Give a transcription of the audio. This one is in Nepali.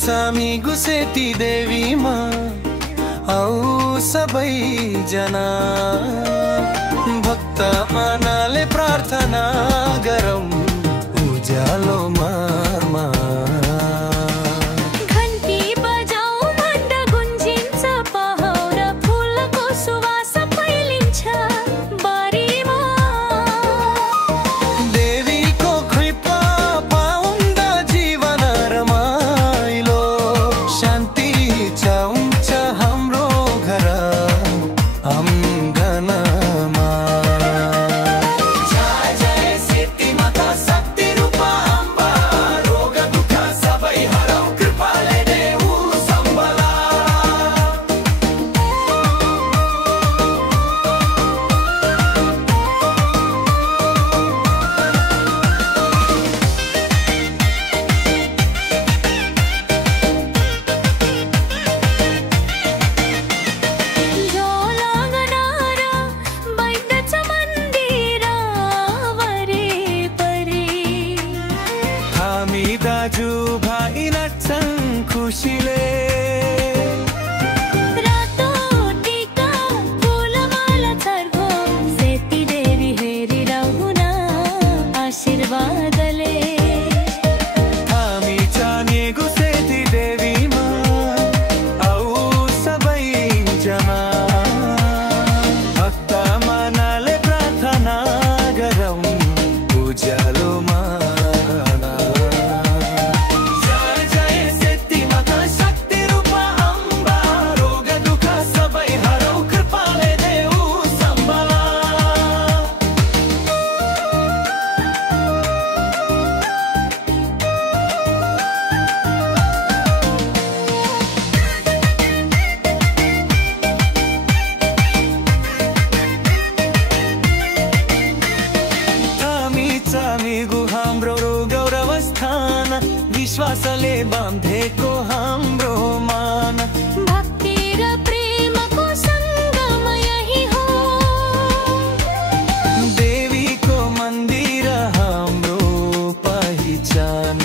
छामी गुसेती देवीमा आऊ सबै जना भक्त मनाले प्रार्थना गरौँ उज्यालोमा दाजु भाइ नाच्छन् खुसीले रातो टीका फुलमाला छर्को सेती देवी हेरिरहु न आशीर्वादले हामी चाहेको सेती देवीमा आऊ सबै जना भक्त मनाले प्रार्थना गरौँ उज्यालोमा हाम्रो गौरवस्थान विश्वासले बाँधेको हाम्रो मान भक्ति र प्रेमको सङ्गम यही हो देवीको मन्दिर हाम्रो पहिचान